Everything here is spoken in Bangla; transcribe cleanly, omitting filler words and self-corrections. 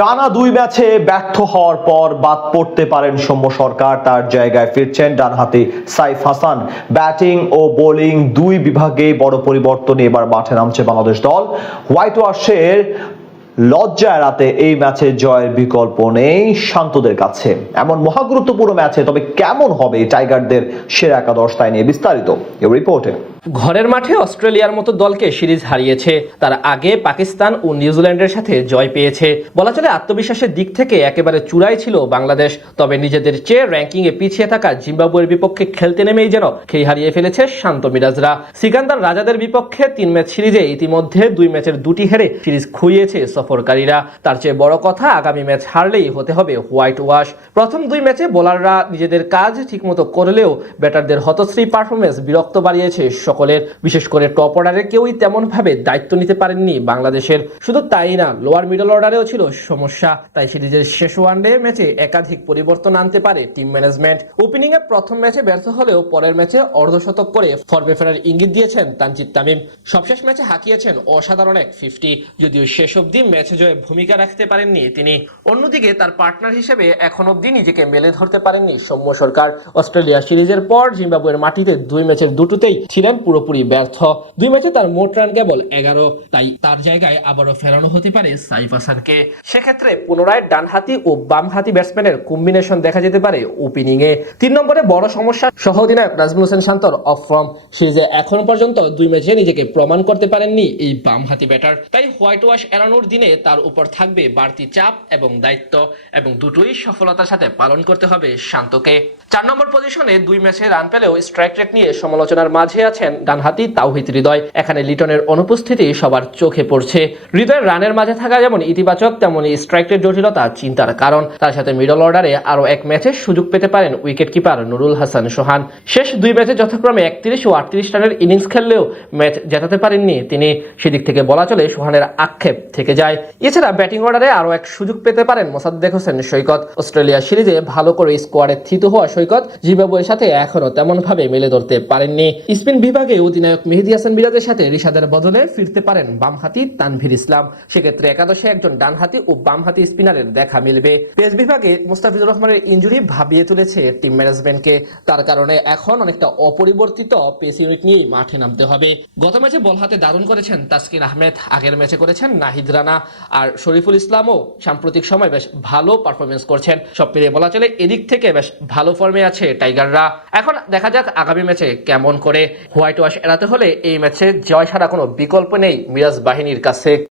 টানা 2 ম্যাচে ব্যর্থ হওয়ার পর বাদ পড়তে পারেন সৌম্য সরকার। তার জায়গায় ফিরছেন ডানহাতি সাইফ হাসান। ব্যাটিং ও বোলিং 2 বিভাগে বড় পরিবর্তনে এবার মাঠে নামছে বাংলাদেশ দল। হোয়াইট ওয়াশের লজ্জা এড়াতে এই ম্যাচে জয়ের বিকল্প নেই শান্তদের কাছে। এমন মহাগুরুত্বপূর্ণ ম্যাচে তবে কেমন হবে টাইগারদের সেরা একাদশ, তাই নিয়ে বিস্তারিত এই রিপোর্টে। ঘরের মাঠে অস্ট্রেলিয়ার মতো দলকে সিরিজ হারিয়েছে, তার আগে পাকিস্তান ও নিউজিল্যান্ডের সাথে জয় পেয়েছে। বলা চলে আত্মবিশ্বাসের দিক থেকে একেবারে চূড়ায় ছিল বাংলাদেশ। তবে নিজেদের চেয়ে র্যাঙ্কিংয়ে পিছিয়ে থাকা জিম্বাবুয়ের বিপক্ষে খেলতে নেমেই যেন খেই হারিয়ে ফেলেছে শান্ত মিরাজরা। সিকান্দার রাজাদের বিপক্ষে 3 ম্যাচ সিরিজে ইতিমধ্যে 2 ম্যাচের 2টি হেরে সিরিজ খুইয়েছে সফরকারীরা। তার চেয়ে বড় কথা, আগামী ম্যাচ হারলেই হতে হবে হোয়াইট ওয়াশ। প্রথম 2 ম্যাচে বোলাররা নিজেদের কাজ ঠিকমতো করলেও ব্যাটারদের হতশ্রী পারফরমেন্স বিরক্ত বাড়িয়েছে সকলের। বিশেষ করে টপ অর্ডারে কেউই তেমন ভাবে দায়িত্ব নিতে পারেননি বাংলাদেশের। শুধু তাই না, লোয়ার মিডল অর্ডারেও ছিল সমস্যা। তাই সিরিজের শেষ ওয়ানডে ম্যাচে একাধিক পরিবর্তন আনতে পারে টিম ম্যানেজমেন্ট। ওপেনিং এ প্রথম ম্যাচে ব্যর্থ হলেও পরের ম্যাচে অর্ধশতক করে ফর্মে ফেরার ইঙ্গিত দিয়েছেন তানজিদ তামিম। সবশেষ ম্যাচে হাঁকিয়েছেন অসাধারণ এক 50, যদিও শেষ অবধি ম্যাচে জয়ে ভূমিকা রাখতে পারেননি তিনি। অন্যদিকে তার পার্টনার হিসেবে এখন অবধি নিজেকে মেলে ধরতে পারেননি সৌম্য সরকার। অস্ট্রেলিয়া সিরিজের পর জিম্বাবুয়ের মাটিতে 2 ম্যাচের দুটোতেই ছিলেন পুরোপুরি ব্যর্থ। 2 ম্যাচে তার মোট রান কেবল 11। তাই তার জায়গায় আবারও ফেরানো হতে পারে সাইফ হাসানকে। সেক্ষেত্রে পুনরায় ডানহাতি ও বামহাতি ব্যাটসম্যানের কম্বিনেশন দেখা যেতে পারে ওপেনিং এ। 3 নম্বরে বড় সমস্যা সহ অধিনায়ক নাজমুল হোসেন শান্তর অফ ফর্ম। সিরিজে এখন পর্যন্ত 2 ম্যাচে নিজেকে প্রমাণ করতে পারেননি এই বামহাতি ব্যাটার। তাই হোয়াইট ওয়াশ এড়ানোর দিনে তার উপর থাকবে বাড়তি চাপ এবং দায়িত্ব, এবং দুটোই সফলতার সাথে পালন করতে হবে শান্তকে। 4 নম্বর পজিশনে 2 ম্যাচে রান পেলেও স্ট্রাইক রেট নিয়ে সমালোচনার মাঝে আছেন ডানহাতি তাওহিদ হৃদয়। এখানে লিটনের অনুপস্থিতি সবার চোখে পড়ছে। হৃদয়ের রানের মাঝে থাকা যেমন ইতিবাচক, তেমনি স্ট্রাইক রেট জটিলতা চিন্তার কারণ। তার সাথে মিডল অর্ডারে আরও 1 ম্যাচে সুযোগ পেতে পারেন উইকেট কিপার নুরুল হাসান সোহান। শেষ 2 ম্যাচে যথাক্রমে 31 ও 38 রানের ইনিংস খেললেও ম্যাচ জেতাতে পারেননি তিনি। সেদিক থেকে বলা চলে সোহানের আক্ষেপ থেকে যায়। এছাড়া ব্যাটিং অর্ডারে আরও 1 সুযোগ পেতে পারেন মোসাদ্দেক হোসেন সৈকত। অস্ট্রেলিয়া সিরিজে ভালো করে স্কোয়াডে থিত হওয়া সৈকত জিম্বাবুয়ের সাথে এখনো তেমন ভাবে মেলে ধরতে পারেননি। স্পিন বিভাগে অধিনায়ক মেহেদী হাসান মিরাজের সাথে রিশাদের বদলে ফিরতে পারেন বামহাতি তানভীর ইসলাম। সেক্ষেত্রে একাদশে একজন ডানহাতি ও বামহাতি স্পিনারের দেখা মিলবে। পেস বিভাগে মুস্তাফিজুর রহমানের ইনজুরি ভাবিয়ে তুলেছে টিম ম্যানেজমেন্টকে। তার কারণে এখন অনেকটা অপরিবর্তিত পেস ইউনিট নিয়েই মাঠে নামতে হবে। গত ম্যাচে বল হাতে দারুণ করেছেন তাসকিন আহমেদ, আগের ম্যাচে করেছেন নাহিদ রানা, আর শরীফুল ইসলামও সাম্প্রতিক সময় বেশ ভালো পারফরমেন্স করছেন। সব মিলিয়ে বলা চলে এদিক থেকে বেশ ভালো ফর্মে আছে টাইগাররা। এখন দেখা যাক আগামী ম্যাচে কেমন করে। হোয়াইট ওয়াশ এড়াতে হলে এই ম্যাচে জয় ছাড়া কোনো বিকল্প নেই মিরাজ বাহিনীর কাছে।